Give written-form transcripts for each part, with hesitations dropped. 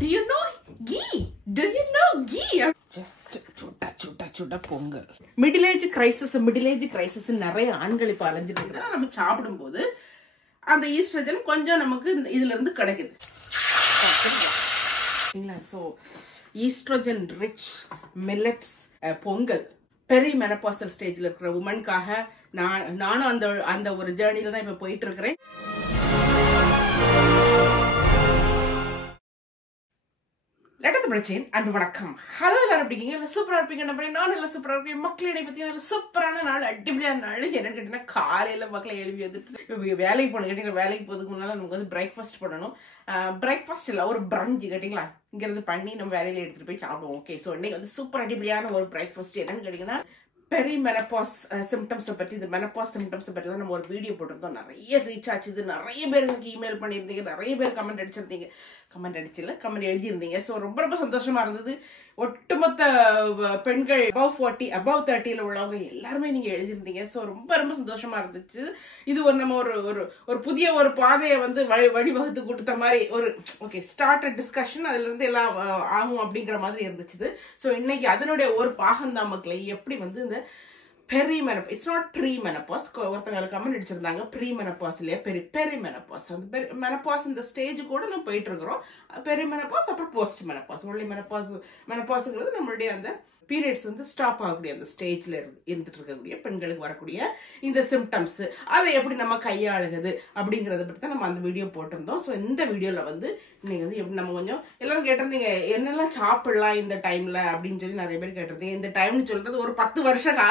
Do you know ghee? Do you know ghee? Just சுட Pongal. Middle age crisis நிறைய ஆண்கள் இப்ப அலைஞ்சிட்டு இருக்காங்க. நம்ம சாப்பிடும்போது அந்த ஈஸ்ட்ரஜன் கொஞ்சம் நமக்கு இதுல இருந்து கிடைக்குது. So estrogen rich millets pongal perimenopausal ஸ்டேஜ்ல இருக்கிற உமனுக்காக நானும் அந்த ஒரு ஜேர்னில தான் இப்ப போயிட்டு இருக்கிறேன். அன்பு வணக்கம். ஹலோ, எல்லாரும் எப்படி இருக்கீங்க? சூப்பரா இருப்பீங்க. நான் நல்லா சூப்பரா இருக்கேன். மக்களிடையே பத்தி சூப்பரான நாள், அடிப்படையான நாள். என்னன்னு கேட்டீங்கன்னா, காலையில மக்களை எழுப்பி வந்துட்டு வேலைக்கு போகணும். கேட்டீங்கன்னா, வேலைக்கு போறதுக்கு முன்னால நமக்கு வந்து பிரேக்ஃபாஸ்ட் பண்ணணும். பிரேக்ஃபாஸ்ட் இல்ல, ஒரு பிரஞ்சு கேட்டீங்களா, இங்க இருந்து பண்ணி நம்ம வேலையில எடுத்துட்டு போய் சாப்பிடுவோம். ஓகே, சோ இன்னைக்கு வந்து சூப்பர் அடிப்படையான ஒரு பிரேக்ஃபாஸ்ட். என்னன்னு கேட்டீங்கன்னா, பெரி மெனபாஸ் சிம்டம்ஸை பற்றி, இந்த மெனபாஸ் சிம்டம்ஸை பற்றி தான் நம்ம ஒரு வீடியோ போட்டிருந்தோம். நிறைய ரீச் ஆச்சுது. நிறைய பேர் எனக்கு இமெயில் பண்ணியிருந்தீங்க, நிறைய பேர் கமெண்ட் எழுதியிருந்தீங்க. ஸோ ரொம்ப சந்தோஷமா இருந்தது. ஒட்டுமொத்த பெண்கள் above 30 உள்ளவங்க எல்லாருமே நீங்க எழுதியிருந்தீங்க. ஸோ ரொம்ப சந்தோஷமா இருந்துச்சு. இது ஒரு நம்ம ஒரு புதிய ஒரு பாதையை வந்து வழிவகுத்து கொடுத்த மாதிரி ஒரு ஓகே ஸ்டார்ட் டிஸ்கஷன், அதுல இருந்து எல்லாம் ஆகும் அப்படிங்கிற மாதிரி இருந்துச்சு. ஸோ இன்னைக்கு அதனுடைய ஒரு பாகம்தான் மக்களை, எப்படி வந்து இந்த perimenopause, it's not premenopause. ஒருத்தங்க கமெண்ட் அடிச்சிருந்தாங்க ப்ரீ மெனபாஸ் இல்லையா, பெரி மெனபாஸ். அந்த மெனபாஸ் இந்த ஸ்டேஜ் கூட நம்ம போயிட்டு இருக்கிறோம். பெரி மெனபாஸ், அப்புறம் போஸ்ட் மெனபாஸ். ஒன்லி மெனபாஸ்ங்கிறது நம்மளுடைய அந்த பீரியட்ஸ் வந்து ஸ்டாப் ஆகக்கூடிய அந்த ஸ்டேஜ்ல இருந்துட்டு இருக்கக்கூடிய பெண்களுக்கு வரக்கூடிய இந்த சிம்டம்ஸ், அதை எப்படி நம்ம கையாளுகிறது அப்படிங்கறத பற்றி தான் நம்ம அந்த வீடியோ போட்டிருந்தோம். ஸோ இந்த வீடியோல வந்து இன்னைக்கு வந்து எப்படி நம்ம கொஞ்சம் எல்லாரும் கேட்டிருந்தீங்க, என்னெல்லாம் சாப்பிடலாம் இந்த டைம்ல அப்படின்னு சொல்லி நிறைய பேர் கேட்டிருந்தீங்க. இந்த டைம்னு சொல்றது ஒரு 10 வருஷம்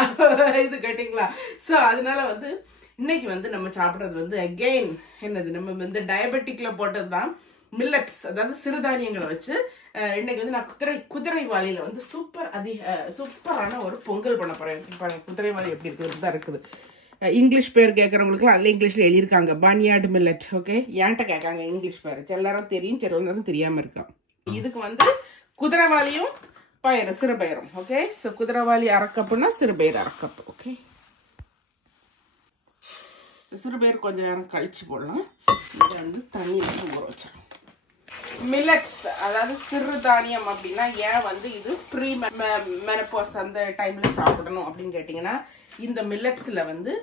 இது கேட்டீங்களா. ஸோ அதனால வந்து இன்னைக்கு வந்து நம்ம சாப்பிட்றது வந்து அகெயின் என்னது, நம்ம வந்து டயபெட்டிக்ல போட்டது தான் மில்லட்ஸ், அதாவது சிறுதானியங்களை வச்சு இன்னைக்கு வந்து நான் குதிரைவாலியில வந்து சூப்பரான ஒரு பொங்கல் பண்ண போறேன். குதிரைவாலி எப்படி இருக்குது தான் இருக்குது. இங்கிலீஷ் பேர் கேட்கறவங்களுக்கு அதுல இங்கிலீஷ்ல எழுதியிருக்காங்க பர்னியார்ட் மில்லட். ஓகே, ஏன்ட்ட கேட்காங்க இங்கிலீஷ் பேர், எல்லாரும் தெரியும், எல்லாரும் தெரியாம இருக்கான். இதுக்கு வந்து குதிரைவாலியும் சிறுபயிரும். ஓகே, ஸோ குதிரைவாலி அரைக்கப்புன்னா சிறுபயிர் அரைக்கப்பு. ஓகே, சிறுபயிர் கொஞ்சம் நேரம் கழிச்சு போடலாம். இது வந்து தண்ணியில ஊற வச்சேன். மில்லட்ஸ், அதாவது சிறுதானியம் அப்படின்னா ஏன் வந்து இது ப்ரீ மெனபாஸ் அந்த டைம்ல சாப்பிடணும் அப்படின்னு கேட்டீங்கன்னா, இந்த மில்லட்ஸ்ல வந்து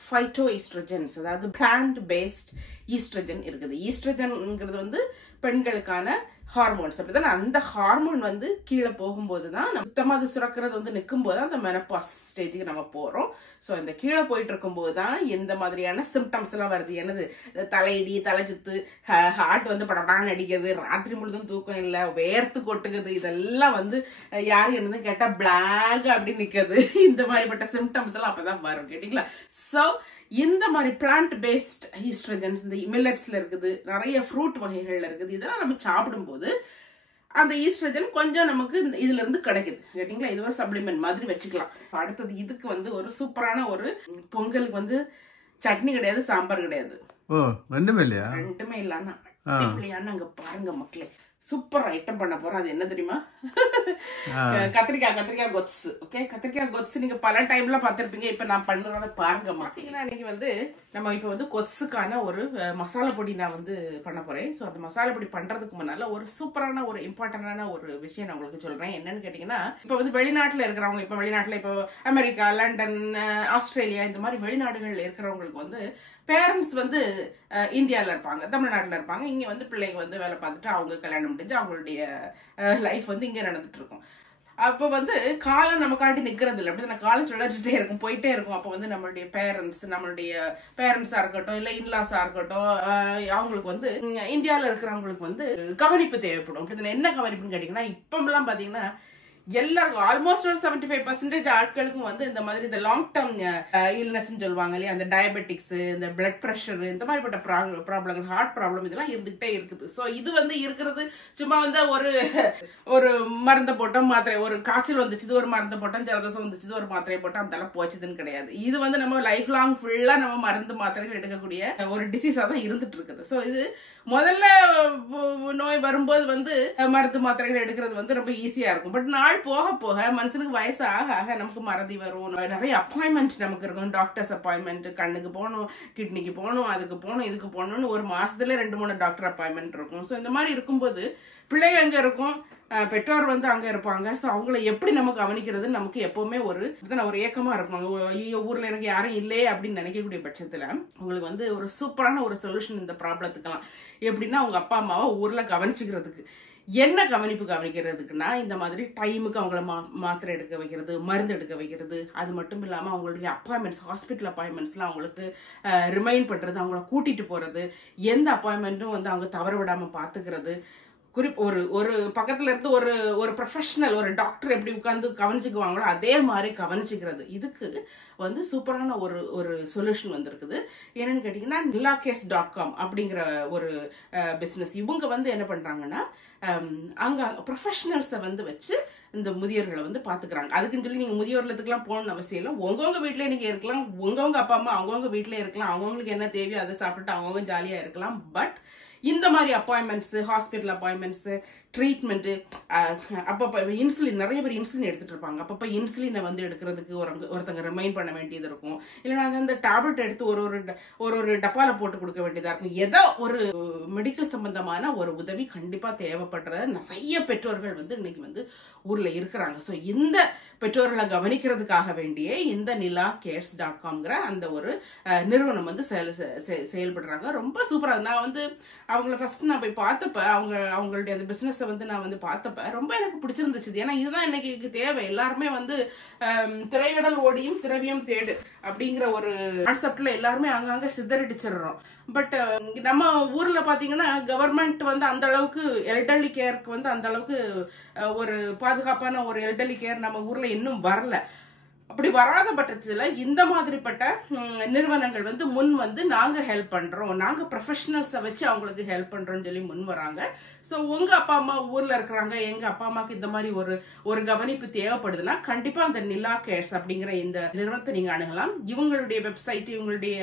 ஃபைட்டோ ஈஸ்ட்ரஜன்ஸ், அதாவது பிளான்ட் பேஸ்ட் ஈஸ்ட்ரஜன் இருக்குது. ஈஸ்ட்ரஜன்ங்கிறது வந்து பெண்களுக்கான ஹார்மோன்ஸ். அப்படிதான் அந்த ஹார்மோன் வந்து கீழே போகும்போது தான் சுத்தமா அது சுரக்கிறது வந்து நிற்கும் போது அந்த மெனபாஸ் ஸ்டேஜுக்கு நம்ம போறோம். ஸோ இந்த கீழே போயிட்டு இருக்கும் போது தான் எந்த மாதிரியான சிம்டம்ஸ் எல்லாம் வருது. என்னது, தலையிடி, தலை சுத்து, ஹார்ட் வந்து படப்படான்னு அடிக்கிறது, ராத்திரி முழுதும் தூக்கம் இல்லை, வேர்த்து கொட்டுக்குது, இதெல்லாம் வந்து யாரு என்னது கேட்டா பிளாக் அப்படி நிக்கிறது. இந்த மாதிரிப்பட்ட சிம்டம்ஸ் எல்லாம் அப்பதான் வரும் கேட்டீங்களா. ஸோ இந்த மாதிரி பிளான்ட் பேஸ்ட் ஈஸ்ட்ரஜன்ஸ் இந்த மில்லட்ஸ்ல இருக்குது, நிறைய ஃப்ரூட் வகைகள்ல இருக்குது. இதெல்லாம் நம்ம சாப்பிடும்போது அந்த ஈஸ்ட்ரஜன் கொஞ்சம் நமக்கு இதுல இருந்து கிடைக்குது கேட்டீங்களா. இது ஒரு சப்ளிமெண்ட் மாதிரி வச்சுக்கலாம். அடுத்தது இதுக்கு வந்து ஒரு சூப்பரான ஒரு பொங்கலுக்கு வந்து சட்னி கிடையாது, சாம்பார் கிடையாது, ரெண்டுமே இல்லாம அங்க பாருங்க மக்களே, சூப்பர் ஐட்டம் பண்ண போறோம். அது என்ன தெரியுமா, கத்திரிக்காய் கொத்ஸ். ஓகே, கத்திரிக்காய் கொத்ஸ் நீங்க பல டைம்ல பாத்திருப்பீங்க. இப்ப நான் பண்றத பாருங்க மாட்டீங்கன்னா, இன்னைக்கு வந்து நம்ம இப்ப வந்து கொத்ஸுக்கான ஒரு மசாலா பொடி நான் வந்து பண்ண போறேன். ஸோ அந்த மசாலா பொடி பண்றதுக்கு முன்னால ஒரு சூப்பரான ஒரு இம்பார்ட்டன்டான ஒரு விஷயம் நான் உங்களுக்கு சொல்றேன். என்னன்னு கேட்டீங்கன்னா, இப்ப வந்து வெளிநாட்டுல இருக்கிறவங்க, இப்ப வெளிநாட்டுல இப்போ அமெரிக்கா, லண்டன், ஆஸ்திரேலியா, இந்த மாதிரி வெளிநாடுகள்ல இருக்கிறவங்களுக்கு வந்து பேரண்ட்ஸ் வந்து இந்தியாவில் இருப்பாங்க, தமிழ்நாட்டில் இருப்பாங்க. இங்கே வந்து பிள்ளைங்க வந்து வேலை பார்த்துட்டு அவங்க கல்யாணம் முடிஞ்சு அவங்களுடைய லைஃப் வந்து இங்கே நடந்துட்டு இருக்கும். அப்போ வந்து காலம் நமக்காண்டி நிற்கிறது இல்லை, அப்படி நான் காலம் சுழற்றிட்டே இருக்கும், போயிட்டே இருக்கும். அப்போ வந்து நம்மளுடைய பேரண்ட்ஸா இருக்கட்டும், இல்லை இன்லாஸா இருக்கட்டும், அவங்களுக்கு வந்து இந்தியாவில் இருக்கிறவங்களுக்கு வந்து கவனிப்பு தேவைப்படும். அப்படி என்ன கவனிப்புன்னு கேட்டீங்கன்னா, இப்பெல்லாம் பார்த்தீங்கன்னா எல்லாருக்கும் ஆல்மோஸ்ட் ஒரு 75% ஆட்களுக்கும் வந்து இந்த மாதிரி இந்த லாங் டேர்ம் இல்னஸ் சொல்லுவாங்க இல்லையா, அந்த டயபெட்டிக்ஸ், இந்த பிளட் பிரஷர், இந்த மாதிரிப்பட்ட ப்ராப்ளங்கள், ஹார்ட் ப்ராப்ளம், இதெல்லாம் இருந்துகிட்டே இருக்குது. ஸோ இது வந்து இருக்கிறது சும்மா வந்து ஒரு மருந்தை போட்டோம், மாத்திரை, ஒரு காய்ச்சல் வந்துச்சு ஒரு மருந்து போட்டோம், ஜலதோஷம் வந்துச்சு ஒரு மாத்திரையை போட்டோம், அதெல்லாம் போச்சுதுன்னு கிடையாது. இது வந்து நம்ம லைஃப் லாங் ஃபுல்லா நம்ம மருந்து மாத்திரைகள் எடுக்கக்கூடிய ஒரு டிசீஸா தான் இருந்துட்டு இருக்குது. ஸோ இது முதல்ல நோய் வரும்போது வந்து மருந்து மாத்திரைகள் எடுக்கிறது வந்து ரொம்ப ஈஸியா இருக்கும். பட் நாள் போக போக மனுஷனுக்கு வயசு ஆக ஆக நமக்கு மறதி வரும். நிறைய அப்பாயின்மெண்ட் நமக்கு இருக்கும். டாக்டர்ஸ் அப்பாயின்மெண்ட், கண்ணுக்கு போகணும், கிட்னிக்கு போகணும், அதுக்கு போகணும், இதுக்கு போகணும்னு ஒரு மாசத்துல 2-3 டாக்டர் அப்பாயின்மெண்ட் இருக்கும். ஸோ இந்த மாதிரி இருக்கும்போது பிள்ளைங்க அங்க இருக்கும், பெற்றோர் வந்து அங்க இருப்பாங்க. ஸோ அவங்கள எப்படி நம்ம கவனிக்கிறது நமக்கு எப்பவுமே ஒரு ஏக்கமா இருக்கும். ஐயோ ஊர்ல எனக்கு யாரும் இல்லையே அப்படின்னு நினைக்கக்கூடிய பட்சத்துல உங்களுக்கு வந்து ஒரு சூப்பரான ஒரு சொல்யூஷன் இந்த ப்ராப்ளத்துக்கெல்லாம். எப்படின்னா உங்க அப்பா அம்மாவை ஊர்ல கவனிச்சுக்கிறதுக்கு. என்ன கவனிக்கிறதுக்குன்னா இந்த மாதிரி டைமுக்கு அவங்கள மாத்திரை எடுக்க வைக்கிறது, மருந்து எடுக்க வைக்கிறது. அது மட்டும் இல்லாம அவங்களுடைய அப்பாயின்மெண்ட்ஸ், ஹாஸ்பிட்டல் அப்பாயின்மெண்ட்ஸ்லாம் அவங்களுக்கு ரிமைண்ட் பண்றது, அவங்கள கூட்டிட்டு போறது, எந்த அப்பாயின்மெண்ட்டும் வந்து அவங்க தவற விடாம பாத்துக்கிறது. ஒரு பக்கத்துல இருந்து ஒரு ப்ரொஃபஷனல் ஒரு டாக்டர் எப்படி உட்கார்ந்து கவனிச்சுக்குவாங்களோ அதே மாதிரி கவனிச்சுக்கிறது. இதுக்கு வந்து சூப்பரான ஒரு சொல்யூஷன் வந்திருக்குது. என்னன்னு கேட்டீங்கன்னா nillacase.com அப்படிங்கிற ஒரு பிசினஸ். இவங்க வந்து என்ன பண்றாங்கன்னா அங்க ப்ரொஃபஷனல்ஸை வந்து வச்சு இந்த முதியோர்களை வந்து பாத்துக்கிறாங்க. அதுக்குன்னு சொல்லி நீங்க முதியோர் இல்லத்துக்குலாம் போகணும்னு அவசியம் இல்லை. உங்கவுங்க வீட்டுல நீங்க இருக்கலாம், உங்கவுங்க அப்பா அம்மா அவங்கவுங்க வீட்டுல இருக்கலாம், அவங்களுக்கு என்ன தேவையோ அதை சாப்பிட்டுட்டு அவங்கவுங்க ஜாலியா இருக்கலாம். பட் இந்த மாதிரி அப்பாயின்மெண்ட்ஸ், ஹாஸ்பிட்டல் அப்பாயின்மெண்ட்ஸ், ட்ரீட்மெண்ட், அப்பப்போ இன்சுலின், நிறைய பேர் இன்சுலின் எடுத்துட்டு இருப்பாங்க. அப்பப்போ இன்சுலினை வந்து எடுக்கிறதுக்கு ஒருத்தங்க ரிமைண்ட் பண்ண வேண்டியது இருக்கும். இல்லைன்னா அந்த டேப்லெட் எடுத்து ஒரு டப்பால போட்டு கொடுக்க வேண்டியதா இருக்கும். ஏதோ ஒரு மெடிக்கல் சம்பந்தமான ஒரு உதவி கண்டிப்பா தேவைப்படுற நிறைய பெற்றோர்கள் வந்து இன்னைக்கு வந்து ஊர்ல இருக்கிறாங்க. ஸோ இந்த பெற்றோர்களை கவனிக்கிறதுக்காக வேண்டிய இந்த nillacase.comங்கிற அந்த ஒரு நிறுவனம் வந்து செயல்படுறாங்க. ரொம்ப சூப்பரா. நான் வந்து அவங்கள ஃபர்ஸ்ட் நான் போய் பார்த்தப்ப அவங்களுடைய அந்த பிசினஸை வந்து நான் வந்து பார்த்தப்ப ரொம்ப எனக்கு பிடிச்சிருந்துச்சு. ஏன்னா இதுதான் இன்னைக்கு தேவை. எல்லாருமே வந்து திரையடல் ஓடியும் திரவியம் தேடு அப்படிங்கிற ஒரு கான்செப்ட்ல எல்லாருமே அங்கங்க சிதறடிச்சிடுறோம். பட் நம்ம ஊர்ல பாத்தீங்கன்னா கவர்மெண்ட் வந்து அந்த அளவுக்கு எல்டர்லி கேருக்கு வந்து அந்த அளவுக்கு ஒரு பாதுகாப்பான ஒரு எல்டர்லி கேர் நம்ம ஊர்ல இன்னும் வரல. அப்படி வராத பட்சத்துல இந்த மாதிரிப்பட்ட நிறுவனங்கள் வந்து முன் வந்து நாங்க ஹெல்ப் பண்றோம், நாங்க ப்ரொஃபஷனல்ஸை வச்சு அவங்களுக்கு ஹெல்ப் பண்றோம்னு சொல்லி முன் வராங்க. ஸோ உங்க அப்பா அம்மா ஊர்ல இருக்கிறாங்க, எங்க அப்பா அம்மாக்கு இந்த மாதிரி ஒரு கவனிப்பு தேவைப்படுதுன்னா கண்டிப்பா அந்த nillacase அப்படிங்கிற இந்த நிறுவனத்தை நீங்க அணுகலாம். இவங்களுடைய வெப்சைட், இவங்களுடைய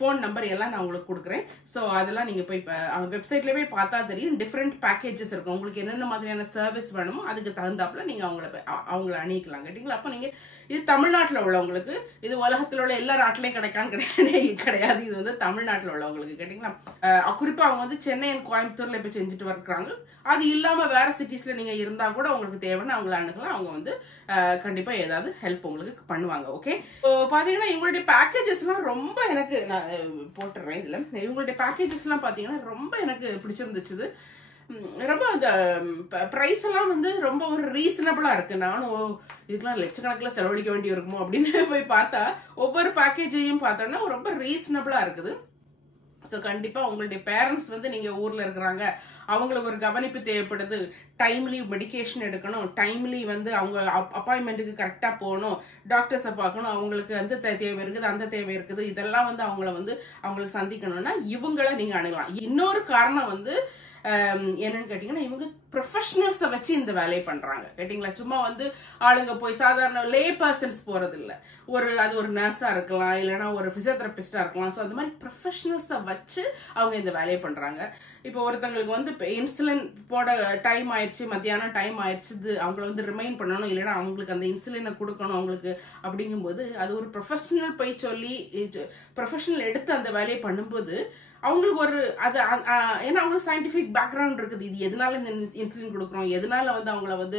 போன் நம்பர் எல்லாம் நான் உங்களுக்கு கொடுக்குறேன். ஸோ அதெல்லாம் நீங்க போய் அவங்க வெப்சைட்ல போய் பார்த்தா தெரியும். டிஃப்ரெண்ட் பேக்கேஜஸ் இருக்கும். உங்களுக்கு என்னென்ன மாதிரியான சர்வீஸ் வேணுமோ அதுக்கு தகுந்தாப்புல நீங்க அவங்கள அணுகிக்கலாம். கேட்டீங்களா? அப்ப நீங்க இது தமிழ்நாட்டில் உள்ளவங்களுக்கு, இது உலகத்தில் உள்ள எல்லா நாட்டிலையும் கிடையாது. இது வந்து தமிழ்நாட்டில் உள்ளவங்களுக்கு. கேட்டீங்களா? குறிப்பா அவங்க வந்து சென்னை அண்ட் கோயம்புத்தூர்ல இப்ப செஞ்சுட்டு வர்றாங்க. அது இல்லாம வேற சிட்டிஸ்ல நீங்க இருந்தா கூட உங்களுக்கு தேவைன்னு அவங்களை அணுகலாம். அவங்க வந்து கண்டிப்பா ஏதாவது ஹெல்ப் உங்களுக்கு பண்ணுவாங்க. ஓகே, பாத்தீங்கன்னா இவங்களுடைய பேக்கேஜஸ் எல்லாம் ரொம்ப எனக்கு நான் போட்டுறேன் இதுல. இவங்களுடைய பேக்கேஜஸ் எல்லாம் பாத்தீங்கன்னா ரொம்ப எனக்கு பிடிச்சிருந்துச்சு. ரொம்ப அந்த பிரைஸ் எல்லாம் வந்து ரொம்ப ஒரு ரீசனபிளா இருக்கு. நானும் இதுக்கெல்லாம் லட்சக்கணக்கில் செலவழிக்க வேண்டி இருக்குமோ அப்படின்னு போய் பார்த்தா ஒவ்வொரு பேக்கேஜையும் பார்த்தோம்னா ரொம்ப ரீசனபிளா இருக்குது. ஸோ கண்டிப்பா உங்களுடைய பேரண்ட்ஸ் வந்து நீங்க ஊர்ல இருக்கிறாங்க, அவங்களுக்கு ஒரு கவனிப்பு தேவைப்படுது, டைம்லி மெடிக்கேஷன் எடுக்கணும், டைம்லி வந்து அவங்க அப்பாயின்மெண்ட்டுக்கு கரெக்டா போகணும், டாக்டர்ஸை பார்க்கணும், அவங்களுக்கு அந்த தேவை இருக்குது, அந்த தேவை இருக்குது, இதெல்லாம் வந்து அவங்களுக்கு சந்திக்கணும்னா இவங்கள நீங்க அணுகலாம். இன்னொரு காரணம் வந்து என்னன்னு கேட்டீங்கன்னா இவங்க ப்ரொஃபஷனல்ஸை வச்சு இந்த வேலையை பண்றாங்க. கேட்டீங்களா? சும்மா வந்து ஆளுங்க போய் சாதாரண லே பர்சன்ஸ் போறது இல்லை. அது ஒரு நர்ஸா இருக்கலாம், இல்லைன்னா ஒரு பிசியோதெரபிஸ்டா இருக்கலாம். ஸோ அந்த மாதிரி ப்ரொஃபஷனல்ஸை வச்சு அவங்க இந்த வேலையை பண்றாங்க. இப்போ ஒருத்தங்களுக்கு வந்து இன்சுலின் போட டைம் ஆயிடுச்சு, மத்தியானம் டைம் ஆயிடுச்சு, அவங்களை வந்து ரிமைண்ட் பண்ணணும், இல்லைன்னா அவங்களுக்கு அந்த இன்சுலினை கொடுக்கணும் அவங்களுக்கு. அப்படிங்கும்போது அது ஒரு ப்ரொஃபஷனல் போய் சொல்லி ப்ரொஃபஷனல் எடுத்து அந்த வேலையை பண்ணும்போது அவங்களுக்கு ஒரு அது ஏன்னா அவங்களுக்கு சயின்டிபிக் பேக்ரவுண்ட் இருக்குது. இது எதனால இந்த இன்சுலின் கொடுக்குறோம், எதனால வந்து அவங்கள வந்து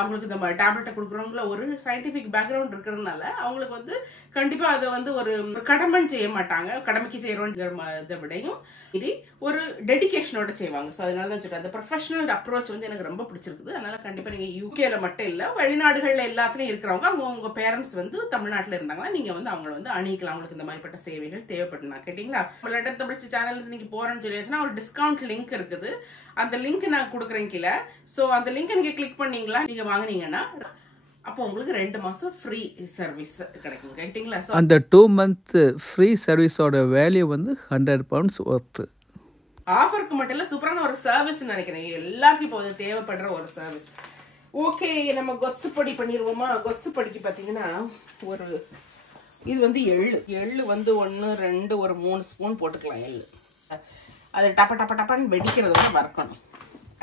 அவங்களுக்கு இந்த டேப்லெட்டை கொடுக்குறோம்ல ஒரு சயின்டிபிக் பேக்ரவுண்ட் இருக்கிறதுனால அவங்களுக்கு வந்து கண்டிப்பா அதை வந்து ஒரு கடமைன்னு செய்ய மாட்டாங்க. கடமைக்கு செய்யறோம்ன்றதை விடையும் இது ஒரு டெடிகேஷனோட செய்வாங்க. ஸோ அதனால தான் சொல்றேன், அந்த ப்ரொஃபஷனல் அப்ரோச் வந்து எனக்கு ரொம்ப பிடிச்சிருக்குது. அதனால கண்டிப்பா நீங்க யூகேல மட்டும் இல்ல, வெளிநாடுகள்ல எல்லாத்துலயும் இருக்கிறவங்க உங்க பேரண்ட்ஸ் வந்து தமிழ்நாட்டுல இருந்தாங்கன்னா நீங்க வந்து அவங்களை வந்து அணுகிக்கலாம். அவங்களுக்கு இந்த மாதிரிப்பட்ட சேவைகள் தேவைப்படுனா. கேட்டீங்களா? தமிழ் சேனல் நீங்க போறேன்னு சொல்லியாச்சுன்னா ஒரு டிஸ்கவுண்ட் லிங்க் இருக்குது. அந்த லிங்க் நான் கொடுக்குறேன் கீழே. சோ அந்த லிங்க் நீங்க கிளிக் பண்ணீங்களா, நீங்க வாங்குனீங்கன்னா அப்போ உங்களுக்கு 2 மாசம் ஃப்ரீ சர்வீஸ் கிடைக்கும். கேட்டீங்களா? அந்த 2 month ஃப்ரீ சர்வீஸோட வேல்யூ வந்து £100 ஒர்த். ஆஃபருக்கு மட்டும் இல்ல, சூப்பரான ஒரு சர்வீஸ் நினைக்கிறேன். எல்லாருக்கும் இப்போ தேவைப்படுற ஒரு சர்வீஸ். ஓகே, நம்ம கொத்சு பொடி பண்ணிடுவோமா? கொத்சு பொடிக்கு பாத்தீங்கன்னா இது வந்து எள்ளு வந்து 1 2 ஒரு 3 ஸ்பூன் போட்டுக்கலாம். எள்ளு அது டப்ப டப்ப டப்பன்னு வெடிக்கிறது வரை வறுக்கணும்.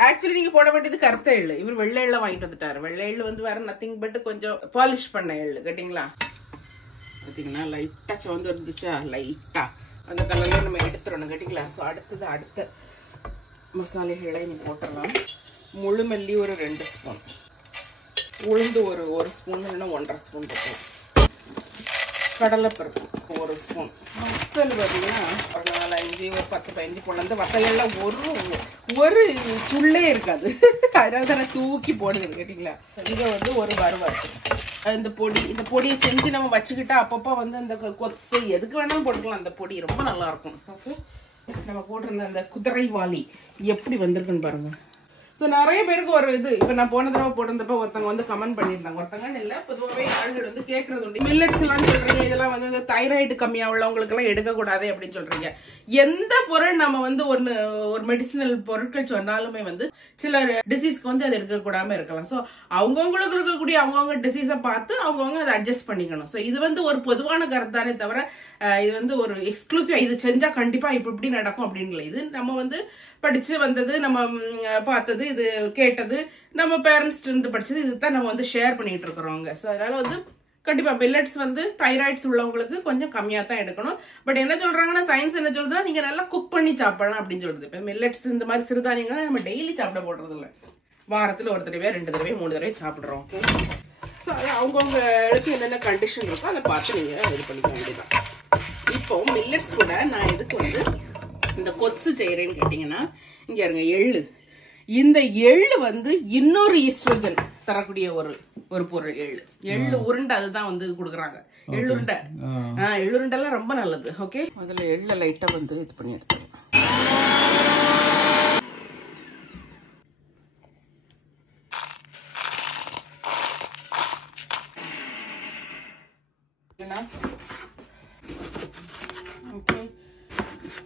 ஆக்சுவலி நீங்க போட வேண்டியது கருத்த எள்ளு. இவர் வெள்ளை எள்ள வாங்கிட்டு வந்துட்டாரு. வெள்ளை எள்ளு வந்து வேற நத்திங் பட் கொஞ்சம் பாலிஷ் பண்ண எள்ளு கேட்டீங்களா. பாத்தீங்கன்னா லைட்டா சிவந்து இருந்துச்சா, லைட்டா அந்த கலர்ல நம்ம எடுத்துடணும் கேட்டீங்களா. ஸோ அடுத்த மசாலைகளை நீ போட்டுடலாம். முழு மல்லி ஒரு 2 ஸ்பூன், உளுந்து ஒரு ஸ்பூன் இல்லைன்னா 1.5 ஸ்பூன் போட்டோம், கடலைப்பருப்பு 1 ஸ்பூன், வத்தல் பார்த்தீங்கன்னா ஒரு 4, 5, ஒரு 10, 15 குழந்தை வத்தல் எல்லாம் ஒரு சுள்ளே இருக்காது. அதனால தானே தூக்கி போடுது கேட்டிங்களா. இதை வந்து ஒரு வறுவல். இந்த பொடியை செஞ்சு நம்ம வச்சுக்கிட்டா அப்பப்போ வந்து அந்த கொத்து எதுக்கு வேணாலும் போட்டுக்கலாம். அந்த பொடி ரொம்ப நல்லா இருக்கும். ஓகே, நம்ம போட்டிருந்த அந்த குதிரைவாலி எப்படி வந்திருக்குன்னு பாருங்க. ஸோ நிறைய பேருக்கு ஒரு இது இப்போ நான் போன தடவை போட்டிருந்தப்ப ஒருத்தவங்க வந்து கமெண்ட் பண்ணியிருந்தாங்க. ஒருத்தங்கன்னு இல்லை, பொதுவாகவே ஆளுகள் வந்து கேட்கறது உண்டு. மில்லட்ஸ் எல்லாம் சொல்றீங்க, இதெல்லாம் வந்து இந்த தைராய்டு கம்மியா உள்ளவங்களுக்கு எல்லாம் எடுக்கக்கூடாது அப்படின்னு சொல்றீங்க. எந்த பொருள் நம்ம வந்து ஒரு மெடிசினல் பொருட்கள் சொன்னாலுமே வந்து சில டிசீஸ்க்கு வந்து அது எடுக்கக்கூடாம இருக்கலாம். ஸோ அவங்கவுங்களுக்கு இருக்கக்கூடிய அவங்கவுங்க டிசீஸை பார்த்து அவங்கவுங்க அதை அட்ஜஸ்ட் பண்ணிக்கணும். ஸோ இது வந்து ஒரு பொதுவான கருத்தானே தவிர இது வந்து ஒரு எக்ஸ்க்ளூசிவா இது செஞ்சா கண்டிப்பா இப்படி நடக்கும் அப்படின்னு இல்லை. இது நம்ம வந்து படிச்சு வந்தது, நம்ம பார்த்தது, இது கேட்டது, நம்ம பேரண்ட்ஸ் இருந்து படிச்சது, இதுதான் நம்ம வந்து ஷேர் பண்ணிட்டு இருக்கிறோங்க. ஸோ அதனால வந்து கண்டிப்பா மில்லட்ஸ் வந்து தைராய்ட்ஸ் உள்ளவங்களுக்கு கொஞ்சம் கம்மியா தான் எடுக்கணும். பட் என்ன சொல்றாங்கன்னா சயின்ஸ் என்ன சொல்றதுன்னா நீங்க நல்லா குக் பண்ணி சாப்பிடலாம் அப்படின்னு சொல்றது. இப்போ மில்லட்ஸ் இந்த மாதிரி சிறுதானியங்களை நம்ம டெய்லி சாப்பிட போடுறது இல்லை. வாரத்தில் 1 தடவை 2 தடவை 3 தடவை சாப்பிடுறோம். ஸோ அது அவங்கவுங்களுக்கு என்னென்ன கண்டிஷன் இருக்கோ அதை பார்த்து நீங்க இது பண்ணிக்க வேண்டியதான். இப்போ மில்லட்ஸ் கூட நான் இதுக்கு வந்து இந்த கொத்து செய்யறேன்னு கேட்டீங்கன்னா இங்க இருங்க எள்ளு. இந்த எள்ளு வந்து இன்னொரு ஈஸ்ட்ரோஜன் தரக்கூடிய ஒரு பொருள். எள்ளு உருண்டை அதுதான் வந்து கொடுக்குறாங்க. எள்ளுருண்டை எள்ளுருண்டெல்லாம் ரொம்ப நல்லது. ஓகே, அதுல எள்ளு லைட்டா வந்து இது பண்ணி எடுத்துக்கலாம்.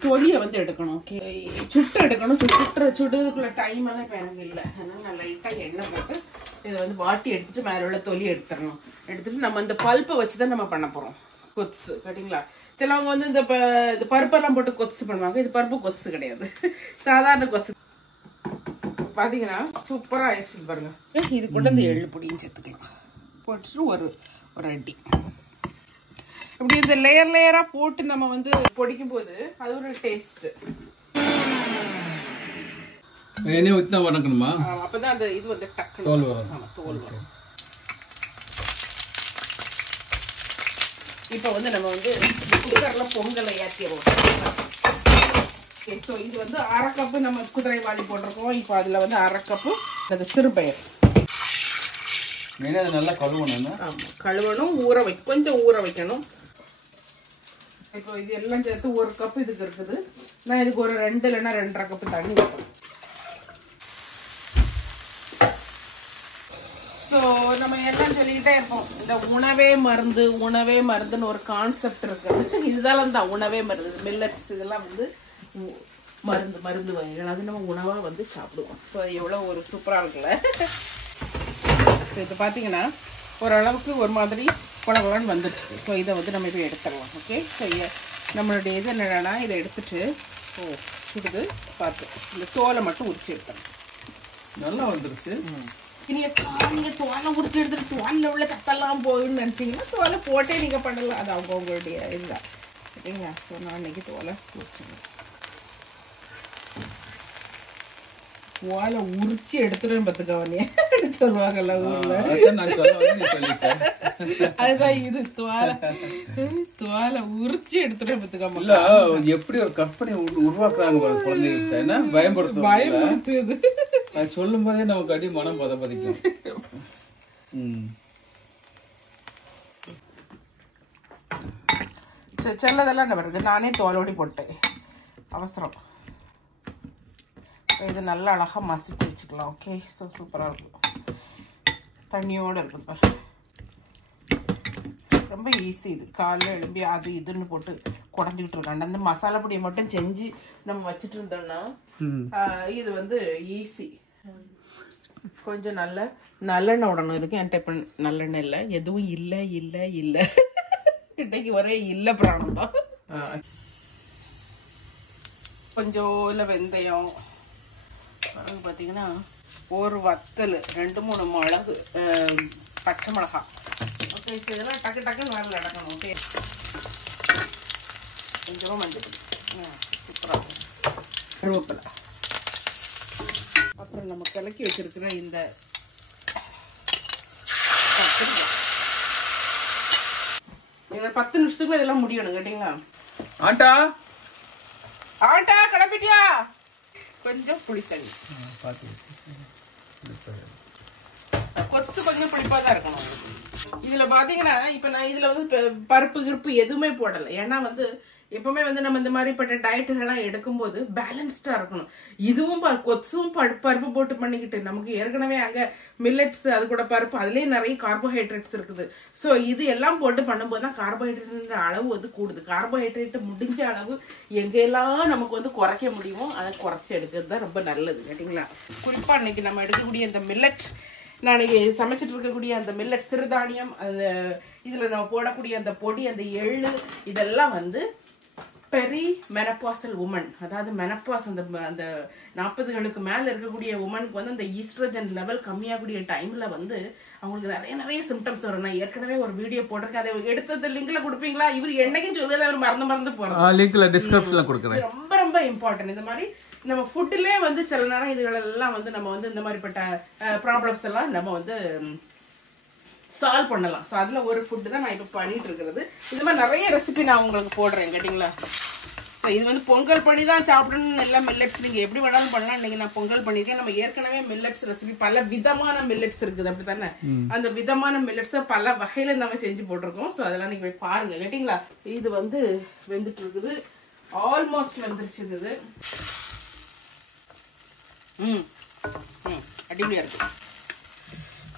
தொலியை வந்து எடுக்கணும். ஓகே, சுட்டு எடுக்கணும். சுடுறதுக்குள்ள டைம் எல்லாம் இப்போ எனக்கு இல்லை. அதனால நான் லைட்டாக எண்ணெய் போட்டு இதை வந்து வாட்டி எடுத்துட்டு மேலே உள்ள தொலியை எடுத்துடணும். எடுத்துட்டு நம்ம இந்த பல்ப்பை வச்சுதான் நம்ம பண்ண போறோம் கொத்ஸ் கேட்டிங்களா. சிலவங்க வந்து இந்த பருப்பெல்லாம் போட்டு கொத்ஸ் பண்ணுவாங்க. இது பருப்பு கொத்ஸ் கிடையாது, சாதாரண கொத்ஸ். பாத்தீங்கன்னா சூப்பரா ஆயிடுச்சு பாருங்க. இது கூட இந்த எள்ளு பொடியும் சேர்த்துக்கலாம். போட்டுட்டு ஒரு அடி இப்படி இந்த லேயரா போட்டு நம்ம வந்து பொடிக்கும் போது அது ஒரு டேஸ்ட். அப்பதான் அந்த இது வந்து தோல் வரும். இப்ப வந்து நம்ம வந்து குக்கர்ல பொங்கலை ஏற்றிடுவோம். ஸோ இது வந்து 1/2 கப்பு நம்ம குதிரைவாலி போட்டிருக்கோம். இப்போ அதுல வந்து 1/2 கப்பு அந்த சிறுபயிர் நல்லா கழுவணும். கழுவணும், கொஞ்சம் ஊற வைக்கணும். இப்போ இது எல்லாம் சேர்த்து 1 கப்பு இதுக்கு இருக்குது. நான் இதுக்கு ஒரு 2 இல்லைன்னா 2.5 கப்பு தண்ணி வைக்கணும். ஸோ நம்ம எல்லாம் சொல்லிக்கிட்டே இருப்போம், இந்த உணவே மருந்துன்னு ஒரு கான்செப்ட் இருக்குது. இதுதான் தான் உணவே மருந்து. மில்லட்ஸ் இதெல்லாம் வந்து மருந்து வகைகள். அது நம்ம உணவா வந்து சாப்பிடுவோம். ஸோ அது எவ்வளவு ஒரு சூப்பரா இருக்குல்ல. இது பாத்தீங்கன்னா ஓரளவுக்கு ஒரு மாதிரி குழகுழன்னு வந்துடுச்சு. ஸோ இதை வந்து நம்ம இப்போ எடுத்துடலாம். ஓகே, ஸோ நம்மளுடைய இது என்னன்னா இதை எடுத்துட்டு சுடுது பார்த்து இந்த தோலை மட்டும் உரிச்சு எடுத்துடலாம். நல்லா வந்துருச்சு. நீங்க தோலை உரிச்சு எடுத்துட்டு தோலில் உள்ள சத்தெல்லாம் போகுன்னு நினைச்சீங்கன்னா தோலை போட்டே நீங்க பண்ணலாம். அது அவங்களுடைய இதுதான் ஓகேங்களா. ஸோ நான் இன்னைக்கு தோலை உரிச்சுங்க. தோலை உரிச்சு எடுத்துருன்னு பார்த்துக்கவனே சொல்லுவாங்கல்ல ஊர்ல. அதுதான் இது தோலை உரிச்சு எடுத்துருன்னு பார்த்துக்காம இல்ல எப்படி ஒரு கற்பனை உருவாக்குறாங்க குழந்தைகிட்ட. என்ன பயன்படுத்துது. அது சொல்லும் போதே நமக்கு அடி மனம் பதப்பதிக்கும். செல்லதெல்லாம் என்ன வருது, நானே தோலோடி போட்டேன் அவசரம். இது நல்லா அழகா மசிச்சு வச்சுக்கலாம். ஓகே, ஸோ சூப்பராக இருக்கும். தண்ணியோடு இருக்குது பாரு, ரொம்ப ஈஸி. இது காலையில் எழும்பி அது இதுன்னு போட்டு குடஞ்சிக்கிட்டு இருக்காங்க. அந்த மசாலா பொடியை மட்டும் செஞ்சு நம்ம வச்சுட்டு இருந்தோம்னா இது வந்து ஈஸி. கொஞ்சம் நல்லெண்ணெய் விடணும். இதுக்கு என்கிட்ட இப்போ நல்லெண்ணெய் இல்லை, எதுவும் இல்லை இன்னைக்கு ஒரே இல்லை பிராணம் தான். கொஞ்சம் இல்லை வெந்தயம், பார்த்தீங்கன்னா ஒரு வத்தல், 2-3 மிளகு, பச்சை மிளகா. ஓகே, இதெல்லாம் டக்கு டக்குன்னு வேலை நடக்கணும். ஓகே, கொஞ்சமாக மஞ்சள் பொடி, சூப்பராக கருவேப்பிலை, அப்புறம் நம்ம கலக்கி வச்சிருக்கிற இந்த நீங்க 10 நிமிஷத்துக்குள்ள இதெல்லாம் முடியணும் கேட்டீங்களா? ஆண்டா ஆண்டா கிளம்பிட்டியா? கொஞ்சம் புளி தண்ணி, கொத்து கொஞ்சம் புளிப்பா தான் இருக்கணும். இதுல பாத்தீங்கன்னா இப்ப நான் இதுல வந்து பருப்பு கிருப்பு எதுவுமே போடல. ஏன்னா வந்து எப்பவுமே வந்து நம்ம இந்த மாதிரிப்பட்ட டயட்டுகள்லாம் எடுக்கும்போது பேலன்ஸ்டா இருக்கணும். இதுவும் கொத்தும் பருப்பு போட்டு பண்ணிக்கிட்டு நமக்கு ஏற்கனவே அங்க மில்லட்ஸ், அது கூட பருப்பு, அதுலயே நிறைய கார்போஹைட்ரேட்ஸ் இருக்குது. சோ இது எல்லாம் போட்டு பண்ணும்போது தான் கார்போஹைட்ரேட் அளவு வந்து கூடுது. கார்போஹைட்ரேட் முடிஞ்ச அளவு எங்கெல்லாம் நமக்கு வந்து குறைக்க முடியுமோ அதை குறைச்சி எடுக்கிறது தான் ரொம்ப நல்லது கேட்டீங்களா? குறிப்பா இன்னைக்கு நம்ம எடுக்கக்கூடிய இந்த மில்லட், நான் இன்னைக்கு சமைச்சிட்டு இருக்கக்கூடிய அந்த மில்லட் சிறுதானியம், அந்த இதுல நம்ம போடக்கூடிய அந்த பொடி, அந்த எள்ளு, இதெல்லாம் வந்து பெரி மெனப்பாசல் உமன், அதாவது மெனப்பாஸ் அந்த 40களுக்கு மேல இருக்கக்கூடிய உமனுக்கு வந்து அந்த ஈஸ்ட்ரோஜன் லெவல் கம்மியாகக்கூடிய டைம்ல வந்து அவங்களுக்கு நிறைய சிம்டம்ஸ் வரும். நான் ஏற்கனவே ஒரு வீடியோ போட்டிருக்கேன், அதை எடுத்தது லிங்க்ல கொடுப்பீங்களா? இவர் என்னைக்கும் சொல்லுறது அவர் மறந்து போறோம். லிங்க்ல டிஸ்கிரிப்ஷன்ல கொடுக்குறேன். ரொம்ப இம்பார்ட்டன்ட். இந்த மாதிரி நம்ம ஃபுட்லயே வந்து சில நேரம் இதுகளெல்லாம் வந்து நம்ம வந்து இந்த மாதிரிப்பட்ட ப்ராப்ளம்ஸ் எல்லாம் நம்ம வந்து சால்வ் பண்ணலாம். ஸோ அதுல ஒரு ஃபுட்டு தான் நான் இப்போ பண்ணிட்டு இருக்கிறது. இந்த மாதிரி நிறைய ரெசிபி நான் உங்களுக்கு போடுறேன் கேட்டீங்களா? இது வந்து பொங்கல் பண்ணி தான் சாப்பிடணும்னு எல்லாம் மில்லட்ஸ் நீங்க எப்படி வேணாலும் பண்ணலாம். இன்னைக்கு நான் பொங்கல் பண்ணிருக்கேன். நம்ம ஏற்கனவே மில்லட்ஸ் ரெசிபி பல விதமான மில்லட்ஸ் இருக்குது, அப்படித்தானே? அந்த விதமான மில்லட்ஸ் பல வகையில நம்ம செஞ்சு போட்டிருக்கோம். ஸோ அதெல்லாம் நீங்க போய் பாருங்க கேட்டீங்களா? இது வந்து வெந்துட்டு இருக்குது, ஆல்மோஸ்ட் வந்துருச்சு. இது அடிப்படியா இருக்கு.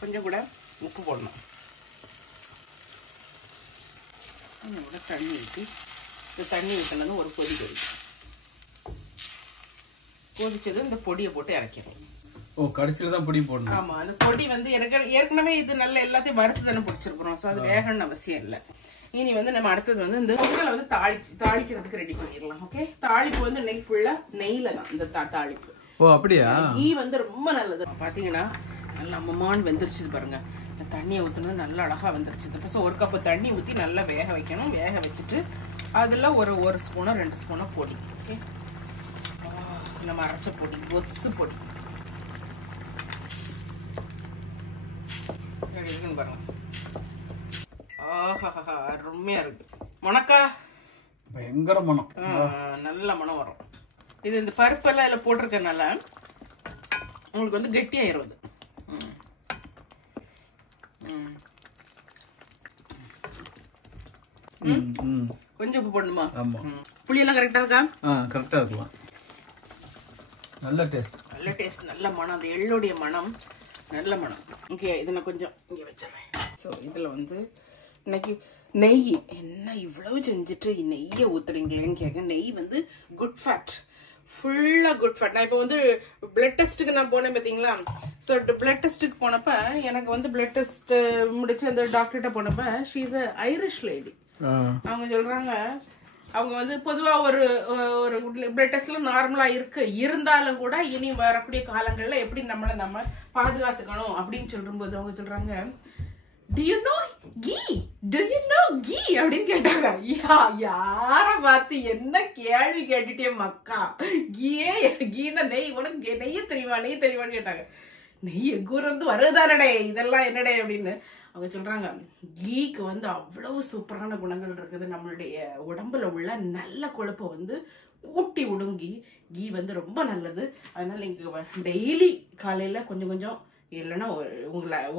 கொஞ்சம் கூட உப்பு போடணும், தண்ணி ஊற்றி, இந்த தண்ணி ஊற்றினது ஒரு கொதி கொதிச்சது இந்த பொடியை போட்டு இறக்கிறோம். ஓ, கடைசியில தான் பொடி போடணும். ஆமா, அந்த பொடி வந்து ஏற்கனவே இது நல்ல எல்லாத்தையும் வறுத்து தானே பிடிச்சிருக்கிறோம். ஸோ அது வேகணும்னு அவசியம் இல்லை. இனி வந்து நம்ம அடுத்தது வந்து இந்த பொங்கலை வந்து தாளிக்கிறதுக்கு ரெடி பண்ணிடலாம். ஓகே, தாளிப்பு வந்து நெய் ஃபுல்லா நெய்ல தான் இந்த தாளிப்பு. ஓ, அப்படியா? கீ வந்து ரொம்ப நல்லது. பாத்தீங்கன்னா நல்லா அம்மமான்னு வெந்துருச்சு பாருங்க. தண்ணியை ஊற்றுனது நல்லா அழகா வந்துருச்சு. இப்போ 1 கப்பு தண்ணி ஊற்றி நல்லா வேக வைக்கணும். வேக வச்சுட்டு அதில் ஒரு ஸ்பூனோ 2 ஸ்பூனோ பொடி, ஓகே, நம்ம அரைச்ச பொடி, ஒத்ஸு பொடி பாருங்க. ஆஹா, அருமையா இருக்கு. மணக்கா பயங்கர மனம், நல்ல மனம் வரும். இது இந்த பருப்பெல்லாம் இதில் போட்டிருக்கனால உங்களுக்கு வந்து கெட்டியாயிருவது. கொஞ்சம் உப்பு போடணுமா? ஆமா. புளியெல்லாம் கரெக்டா இருக்கா? கரெக்டா இருக்கலாம். நல்ல டேஸ்ட், நல்ல மனம், அந்த எள்ளுடைய மனம், நல்ல மனம். ஓகே, இதை நான் கொஞ்சம் இங்கே வச்சிடறேன். ஸோ இதில் வந்து இன்னைக்கு நெய் என்ன இவ்வளவு செஞ்சுட்டு நெய்யை ஊத்துறீங்களேன்னு கேட்க. நெய் வந்து குட் ஃபேட், ஃபுல்லா குட் ஃபேட். நான் இப்போ வந்து பிளட் டெஸ்ட்டுக்கு நான் போனேன் பார்த்தீங்களா? ஸோ பிளட் டெஸ்ட்டுக்கு போனப்ப எனக்கு வந்து பிளட் டெஸ்ட் முடிச்சு அந்த டாக்டர்கிட்ட போனப்ப she is a Irish lady. அவங்க சொல்றாங்க, அவங்க வந்து பொதுவா ஒரு பிளட் டெஸ்ட்ல நார்மலா இருந்தாலும் கூட இனி வரக்கூடிய காலங்கள்ல எப்படி நம்ம பாதுகாத்துக்கணும் அப்படின்னு சொல்லும்போது அவங்க சொல்றாங்க, do you know ghee அப்படின்னு கேட்டாங்க. யார பார்த்து என்ன கேள்வி கேட்டுட்டே மக்கா, கீனா நெய், உனக்கு நெய்ய தெரியுமான்னு கேட்டாங்க. நெய் எங்க ஊர்ல இருந்து வருதானடே, இதெல்லாம் என்னடே அப்படின்னு அவங்க சொல்றாங்க. கீக்கு வந்து அவ்வளவு சூப்பரான குணங்கள் இருக்குது. நம்மளுடைய உடம்புல உள்ள நல்ல கொழுப்பை வந்து கூட்டி விடுங்கி. கீ வந்து ரொம்ப நல்லது. அதனால இங்க டெய்லி காலையில கொஞ்சம் கொஞ்சம், இல்லைன்னா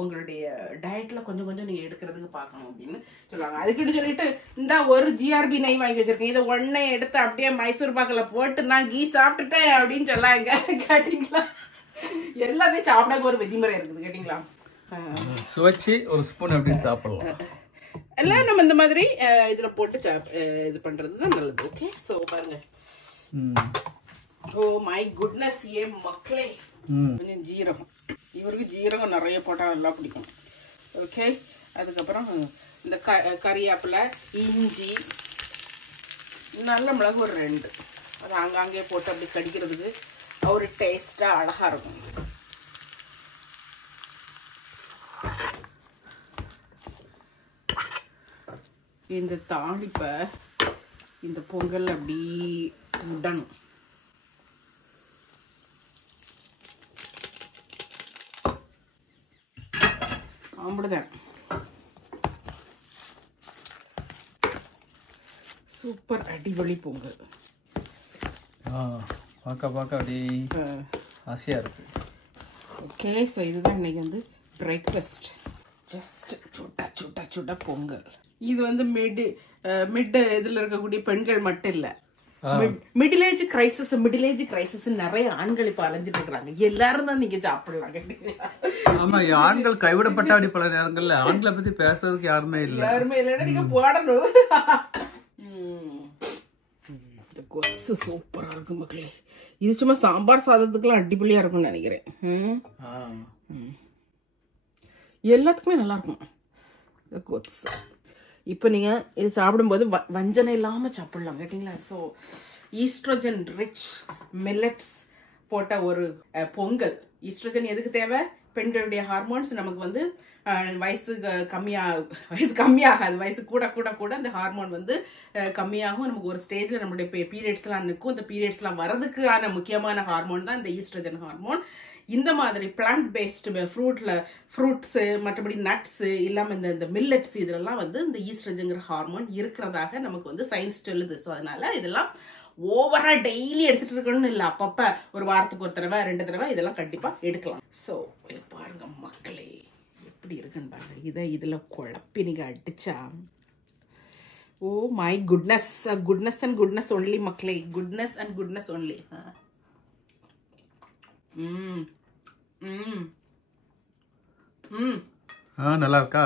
உங்களுடைய டயட்ல கொஞ்சம் கொஞ்சம் நீங்க எடுக்கிறதுக்கு பார்க்கணும் அப்படின்னு சொல்லுவாங்க. அதுக்குன்னு சொல்லிட்டு இந்த ஒரு ஜிஆர்பி நெய் வாங்கி வச்சிருக்கேன், இதை ஒன்னே எடுத்து அப்படியே மைசூர் பாக்கல போட்டு நான் கீ சாப்பிட்டுட்டேன் அப்படின்னு சொல்லாங்க. கேட்டீங்களா? எல்லாத்தையும் சாப்பிட ஒரு விதிமுறை இருக்குது கேட்டீங்களா? சுவைச்சி ஒரு ஸ்பூன் அப்படின்னு சாப்பிடலாம். எல்லாம் நம்ம இந்த மாதிரி இதுல போட்டு இது பண்றதுதான் நல்லது. ஓகே, சோ பாருங்க. ஓ மை குட்னஸ், ஏ மக்களே, கொஞ்சம் ஜீரகம், இவருக்கு ஜீரகம் நிறைய போட்டா நல்லா பிடிக்கும். ஓகே, அதுக்கப்புறம் இந்த கறியாப்பிலை, இஞ்சி, நல்ல மிளகு ஒரு 2, அது ஆங்காங்கே போட்டு அப்படி கடிக்கிறதுக்கு ஒரு டேஸ்டா அழகா இருக்கும். இந்த தாளிப்பை இந்த பொங்கல் அப்படி விடணும். அவ்வளோதான். சூப்பர் அடிபொலி பொங்கல். பார்க்க பார்க்க அப்படியே ஆசையாக இருக்கு. ஓகே, ஸோ இதுதான் இன்னைக்கு வந்து பிரேக்ஃபாஸ்ட். ஜஸ்ட் சுட்டா சுட்டா சுட்டா பொங்கல். இது வந்து மிட் இதில் இருக்கக்கூடிய பெண்கள் மட்டும் இல்லை, மிடில் ஏஜ் கிரைசிஸ் நிறைய ஆண்கள் இப்ப அலைஞ்சிட்டு இருக்கிறாங்க. எல்லாரும் தான் நீங்க சாப்பிடலாம். ஆமா, ஆண்கள் கைவிடப்பட்ட அப்படி பல நேரங்கள்ல ஆண்களை பத்தி பேசுறதுக்கு யாருமே இல்ல. நீங்க போடணும். சூப்பரா இருக்கு மக்களே. இது சும்மா சாம்பார் சாதத்துக்குலாம் அடிப்பொலியா இருக்கும்னு நினைக்கிறேன். எல்லாத்துக்குமே நல்லா இருக்கும். இப்போ நீங்கள் இது சாப்பிடும்போது வஞ்சனை இல்லாமல் சாப்பிடலாம் கேட்டிங்களா. ஸோ ஈஸ்ட்ரோஜன் ரிச் மில்லட்ஸ் போட்ட ஒரு பொங்கல். ஈஸ்ட்ரோஜன் எதுக்கு தேவை? பெண்களுடைய ஹார்மோன்ஸ் நமக்கு வந்து வயசு கம்மியாகாது. வயசு கூட கூட கூட அந்த ஹார்மோன் வந்து கம்மியாகும். நமக்கு ஒரு ஸ்டேஜில் நம்மளுடைய பீரியட்ஸ்லாம் நிற்கும். இந்த பீரியட்ஸ்லாம் வரதுக்கான முக்கியமான ஹார்மோன் தான் இந்த ஈஸ்ட்ரோஜன் ஹார்மோன். இந்த மாதிரி பிளான்ட் பேஸ்டு ஃப்ரூட்ஸு மற்றபடி நட்ஸு இல்லாமல் இந்த மில்லட்ஸ் இதெல்லாம் வந்து இந்த ஈஸ்ட்ரோஜன்ங்கிற ஹார்மோன் இருக்கிறதாக நமக்கு வந்து சயின்ஸ் சொல்லுது. ஸோ அதனால இதெல்லாம் ஓவரா டெய்லி எடுத்துட்டு இருக்கணும்னு இல்லை, அப்பப்ப ஒரு வாரத்துக்கு ஒரு தடவை 2 தடவை இதெல்லாம் கண்டிப்பா எடுக்கலாம். ஸோ பாருங்க மக்களே எப்படி இருக்குன்னு பாருங்க. இதுல குழப்பி நீங்க அடிச்சா oh my goodness, goodness and goodness only மக்களே, குட்னஸ் அண்ட் குட்னஸ் ஒன்லி. நல்லா இருக்கா?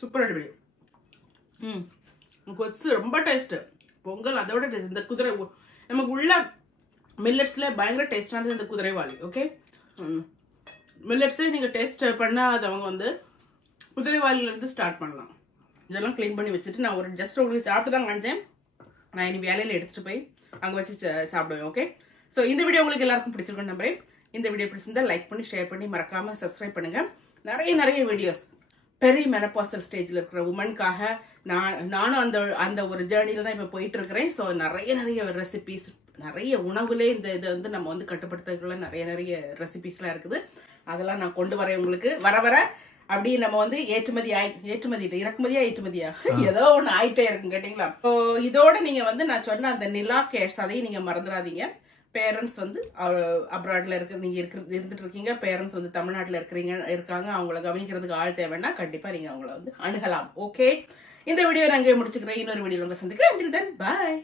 சூப்பர் அடிப்படி. கொச்சு ரொம்ப டேஸ்ட். பொங்கல் அதோட டேஸ்ட். இந்த குதிரை நமக்கு உள்ள மில்லட்ஸ்ல பயங்கர டேஸ்டானது இந்த குதிரைவாளி. ஓகே, மில்லட்ஸே நீங்க டேஸ்ட் பண்ணாதவங்க வந்து குதிரைவாளில இருந்து ஸ்டார்ட் பண்ணலாம். இதெல்லாம் கிளீன் பண்ணி வச்சுட்டு நான் ஒரு ஜஸ்ட் உங்களுக்கு சாப்பிட்டு தான் காமிச்சேன். நான் இனி வேலையில எடுத்துட்டு போய் அங்க வச்சு சாப்பிடுவேன். ஓகே, ஸோ இந்த வீடியோ உங்களுக்கு எல்லாருக்கும் பிடிச்சிருக்குன்னு நம்புறேன். இந்த வீடியோ பிடிச்சிருந்தா லைக் பண்ணி ஷேர் பண்ணி மறக்காம சப்ஸ்கிரைப் பண்ணுங்க. நிறைய வீடியோஸ் பெரிய மெனபாசல் ஸ்டேஜ்ல இருக்கிற உமனுக்காக நானும் அந்த ஒரு ஜேர்னில தான் இப்ப போயிட்டு இருக்கிறேன். ஸோ நிறைய ரெசிபிஸ், நிறைய உணவுலே இந்த இதை வந்து நம்ம வந்து கட்டுப்படுத்துறதுக்குள்ள நிறைய ரெசிபிஸ்லாம் இருக்குது. அதெல்லாம் நான் கொண்டு வரேன் உங்களுக்கு. வர அப்படி நம்ம வந்து இறக்குமதியா ஏதோ ஒண்ணு ஆயிட்டே இருக்கும் கேட்டீங்களா. ஸோ இதோட நீங்க வந்து நான் சொன்ன அந்த நிலா கேர்ஸ் அதையும் நீங்க மறந்துடாதீங்க. பேரண்ட்ஸ் வந்து அப்ராட்ல இருந்துட்டு இருக்கீங்க, பேரண்ட்ஸ் வந்து தமிழ்நாட்டில் இருக்காங்க, அவங்கள கவனிக்கிறதுக்கு ஆள் தேவைன்னா கண்டிப்பா நீங்க அவங்கள வந்து அணுகலாம். ஓகே, இந்த வீடியோ நான் இங்கே முடிச்சுக்கிறேன். இன்னொரு வீடியோ உங்க சந்திக்கிறேன். பாய்.